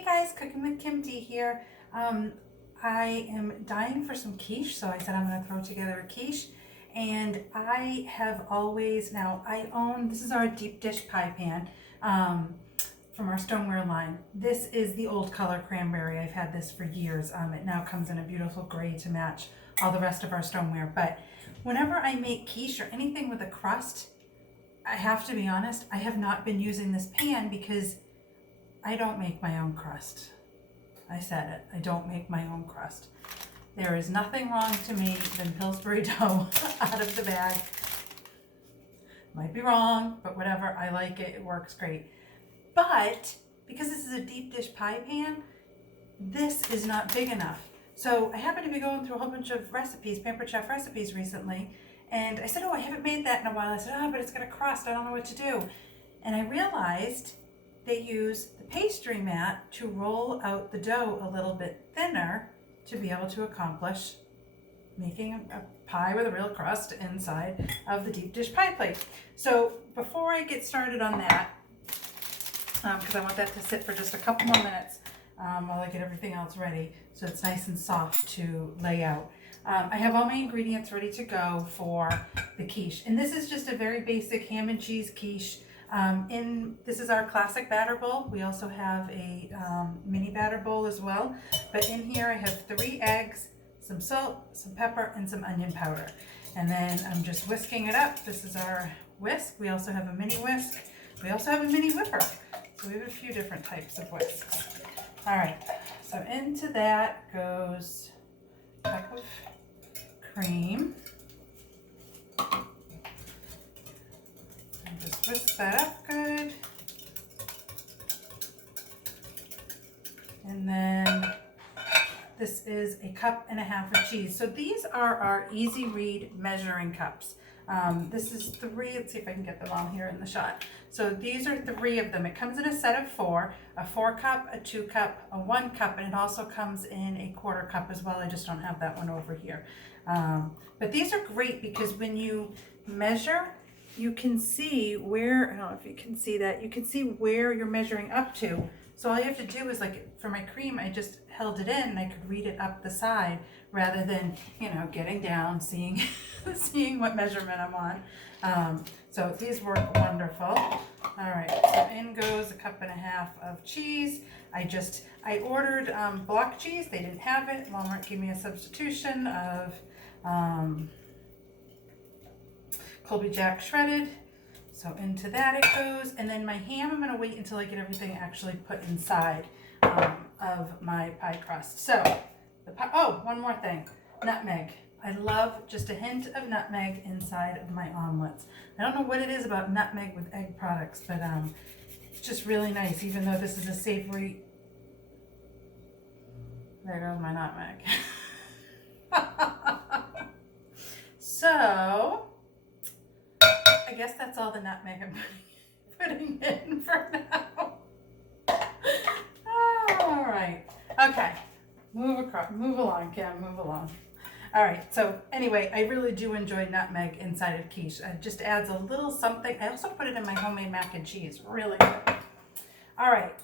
Hey guys, Cooking with Kim D here. I am dying for some quiche, so I said I'm going to throw together a quiche. And I have always, now I own, this is our deep dish pie pan from our stoneware line. This is the old color cranberry. I've had this for years. It now comes in a beautiful gray to match all the rest of our stoneware. But whenever I make quiche or anything with a crust, I have to be honest, I have not been using this pan because I don't make my own crust. I said it. I don't make my own crust. There is nothing wrong to me than Pillsbury dough out of the bag. Might be wrong, but whatever. I like it. It works great. But because this is a deep dish pie pan, this is not big enough. So I happen to be going through a whole bunch of recipes, Pampered Chef recipes recently, and I said, oh, I haven't made that in a while. I said, oh, but it's got a crust. I don't know what to do. And I realized they use the pastry mat to roll out the dough a little bit thinner to be able to accomplish making a pie with a real crust inside of the deep dish pie plate. So before I get started on that, because I want that to sit for just a couple more minutes while I get everything else ready so it's nice and soft to lay out. I have all my ingredients ready to go for the quiche. And this is just a very basic ham and cheese quiche. This is our classic batter bowl. We also have a mini batter bowl as well. But in here I have 3 eggs, some salt, some pepper, and some onion powder. And then I'm just whisking it up. This is our whisk. We also have a mini whisk. We also have a mini whipper. So we have a few different types of whisks. All right, so into that goes a cup of cream. Just whisk that up good. And then this is a 1.5 cups of cheese. So these are our easy read measuring cups. This is 3, let's see if I can get them all here in the shot. So these are 3 of them. It comes in a set of 4, a 4 cup, a 2 cup, a 1 cup, and it also comes in a 1/4 cup as well. I just don't have that one over here. But these are great because when you measure, you can see where, I don't know if you can see that, you can see where you're measuring up to. So all you have to do is, like for my cream, I just held it in and I could read it up the side rather than, getting down, seeing seeing what measurement I'm on. So these work wonderful. All right, so in goes a 1.5 cups of cheese. I ordered block cheese. They didn't have it. Walmart gave me a substitution of Colby Jack shredded. So into that it goes. And then my ham, I'm going to wait until I get everything actually put inside of my pie crust. So, one more thing. Nutmeg. I love just a hint of nutmeg inside of my omelets. I don't know what it is about nutmeg with egg products, but it's just really nice, even though this is a savory. There goes my nutmeg. So, I guess that's all the nutmeg I'm putting in for now. All right. Okay. Move along, Kim. Move along. All right. So anyway, I really do enjoy nutmeg inside of quiche. It just adds a little something. I also put it in my homemade mac and cheese. Really good. All right.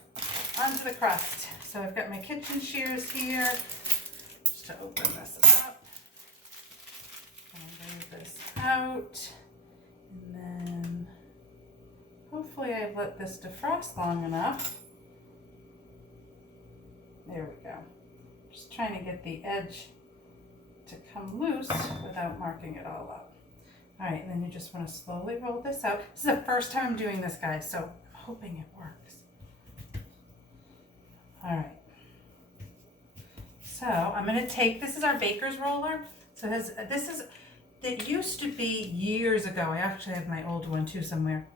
On to the crust. So I've got my kitchen shears here. Just to open this up. And move this out. And then hopefully I've let this defrost long enough. There we go. Just trying to get the edge to come loose without marking it all up. All right, and then you just want to slowly roll this out. This is the first time I'm doing this, guys, so I'm hoping it works. All right. So I'm going to take, this is our baker's roller. So it used to be years ago. I actually have my old one too somewhere.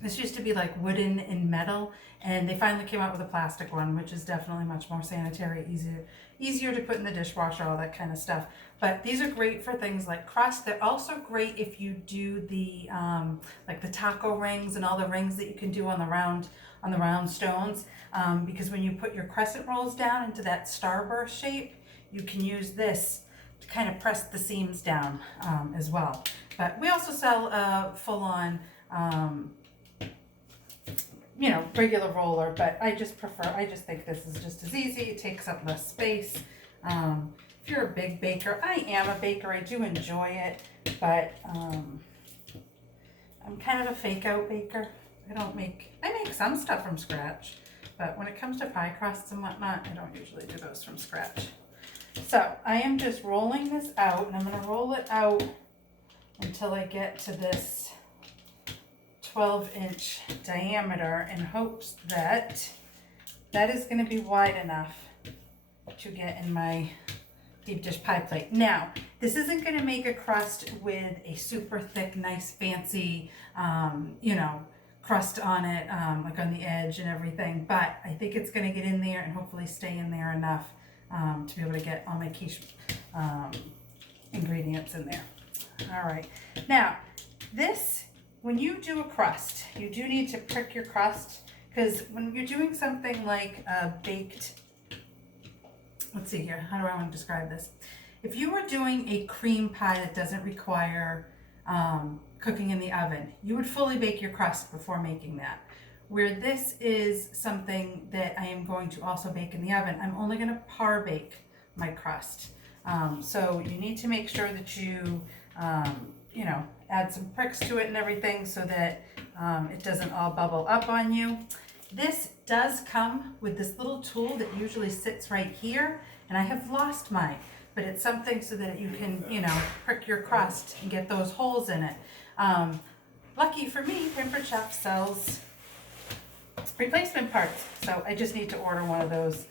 This used to be like wooden and metal, and they finally came out with a plastic one, which is definitely much more sanitary, easier to put in the dishwasher, all that kind of stuff. But these are great for things like crust. They're also great if you do the like the taco rings and all the rings that you can do on the round stones, because when you put your crescent rolls down into that starburst shape, you can use this to kind of press the seams down as well. But we also sell full-on you know, regular roller, but I just think this is just as easy. It takes up less space. If you're a big baker, I am a baker, I do enjoy it, but I'm kind of a fake out baker. I make some stuff from scratch, but when it comes to pie crusts and whatnot, I don't usually do those from scratch. So I am just rolling this out, and I'm going to roll it out until I get to this 12-inch diameter in hopes that that is going to be wide enough to get in my deep dish pie plate. Now, this isn't going to make a crust with a super thick, nice, fancy, you know, crust on it, like on the edge and everything, but I think it's going to get in there and hopefully stay in there enough to be able to get all my quiche ingredients in there. All right. Now, this, when you do a crust, you do need to prick your crust, because when you're doing something like a baked, let's see here, how do I want to describe this? If you were doing a cream pie that doesn't require cooking in the oven, you would fully bake your crust before making that. Where this is something that I am going to also bake in the oven, I'm only going to par bake my crust. So you need to make sure that you, you know, add some pricks to it and everything so that it doesn't all bubble up on you. This does come with this little tool that usually sits right here, and I have lost mine, but it's something so that you can, you know, prick your crust and get those holes in it. Lucky for me, Pampered Chef sells replacement parts, so I just need to order one of those.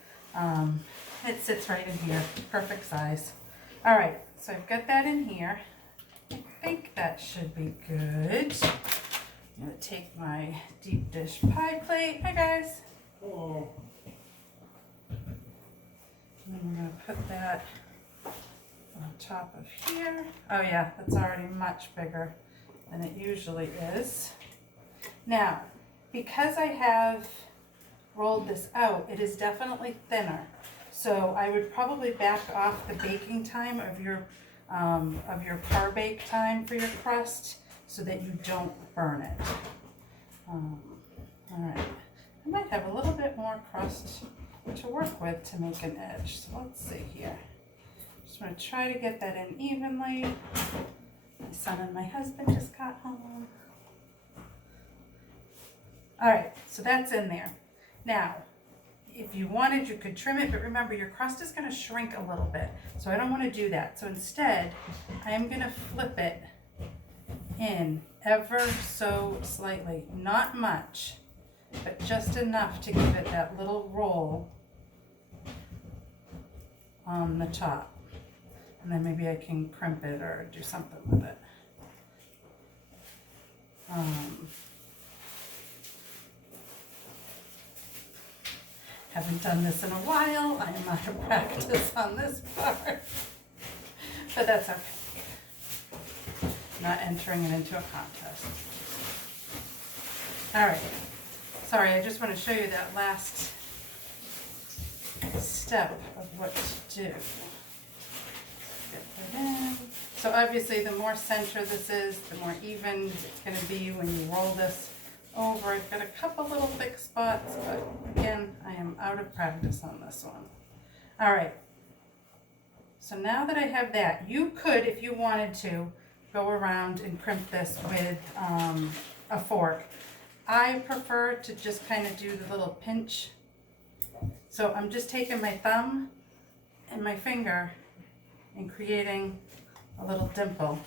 It sits right in here, perfect size. All right, so I've got that in here. I think that should be good. I'm gonna take my deep dish pie plate. Hi guys. Hello. And I'm gonna put that on top of here. Oh yeah, that's already much bigger than it usually is. Now, because I have rolled this out, it is definitely thinner. So I would probably back off the baking time of your par bake time for your crust so that you don't burn it. All right, I might have a little bit more crust to work with to make an edge. So let's see here. Just want to try to get that in evenly. My son and my husband just got home. All right, so that's in there. Now, if you wanted, you could trim it, but remember your crust is going to shrink a little bit. So I don't want to do that. So instead, I am going to flip it in ever so slightly. Not much, but just enough to give it that little roll on the top. And then maybe I can crimp it or do something with it. Haven't done this in a while. I am out of practice on this part, but that's okay. Not entering it into a contest. All right. Sorry, I just want to show you that last step of what to do. Get that in. So obviously, the more center this is, the more even it's going to be when you roll this over. I've got a couple little thick spots, but again, I am out of practice on this one. All right, so now that I have that, you could, if you wanted to, go around and crimp this with a fork. I prefer to just kind of do the little pinch. So I'm just taking my thumb and my finger and creating a little dimple.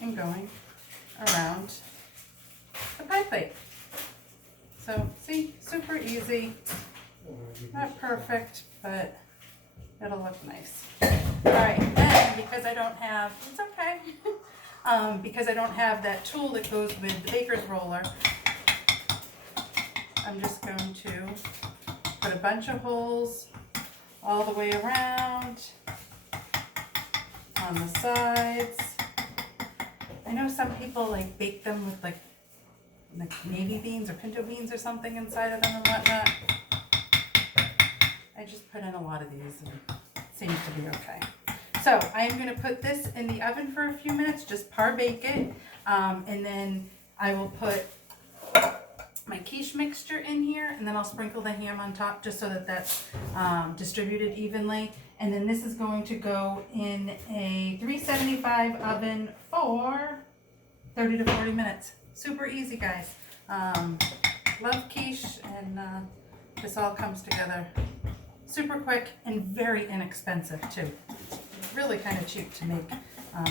And going around the pie plate. So see, super easy, not perfect, but it'll look nice. All right, then because I don't have, it's okay, because I don't have that tool that goes with the baker's roller, I'm just going to put a bunch of holes all the way around on the sides. I know some people like bake them with like navy beans or pinto beans or something inside of them and whatnot. I just put in a lot of these and it seems to be okay. So I am going to put this in the oven for a few minutes, just par bake it. And then I will put my quiche mixture in here, and then I'll sprinkle the ham on top just so that that's distributed evenly. And then this is going to go in a 375 oven for 30 to 40 minutes. Super easy, guys. Love quiche, and this all comes together super quick and very inexpensive too. It's really kind of cheap to make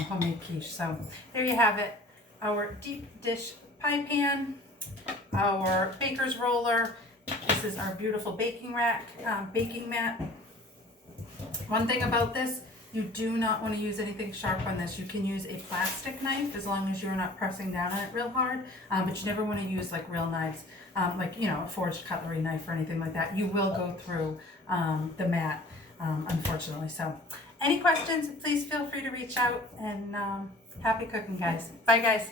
homemade quiche. So there you have it. Our deep dish pie pan, our baker's roller. This is our beautiful baking mat. One thing about this, you do not want to use anything sharp on this. You can use a plastic knife as long as you're not pressing down on it real hard, but you never want to use like real knives, like, you know, a forged cutlery knife or anything like that. You will go through the mat, unfortunately. So any questions, please feel free to reach out, and happy cooking, guys. Bye, guys.